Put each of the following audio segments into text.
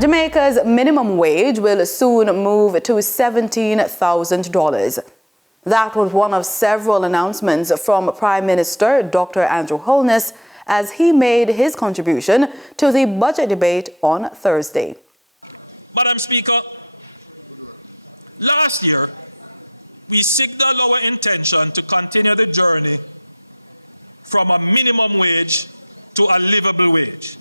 Jamaica's minimum wage will soon move to $17,000. That was one of several announcements from Prime Minister Dr. Andrew Holness as he made his contribution to the budget debate on Thursday. Madam Speaker, last year, we signaled our intention to continue the journey from a minimum wage to a livable wage.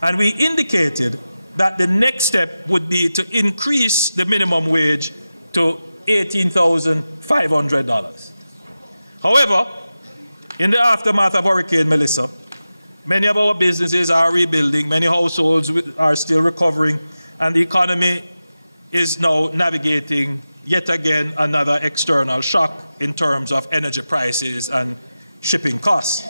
And we indicated that the next step would be to increase the minimum wage to $18,500. However, in the aftermath of Hurricane Melissa, many of our businesses are rebuilding, many households are still recovering, and the economy is now navigating yet again another external shock in terms of energy prices and shipping costs.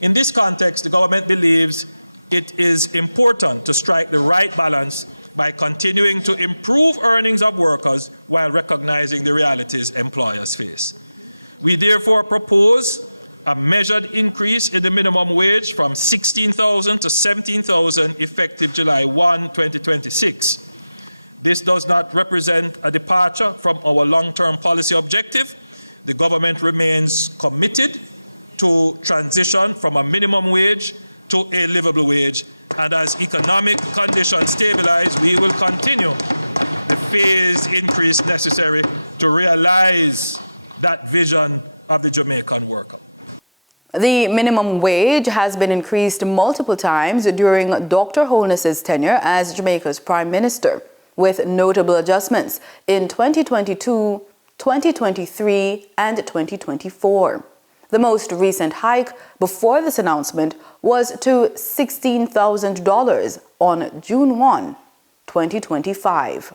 In this context, the government believes it is important to strike the right balance by continuing to improve earnings of workers while recognizing the realities employers face. We therefore propose a measured increase in the minimum wage from $16,000 to $17,000 effective July 1, 2026. This does not represent a departure from our long-term policy objective. The government remains committed to transition from a minimum wage to a livable wage, and as economic conditions stabilize, we will continue the phased increase necessary to realize that vision of the Jamaican worker. The minimum wage has been increased multiple times during Dr. Holness's tenure as Jamaica's Prime Minister, with notable adjustments in 2022, 2023, and 2024. The most recent hike before this announcement was to $16,000 on June 1, 2025.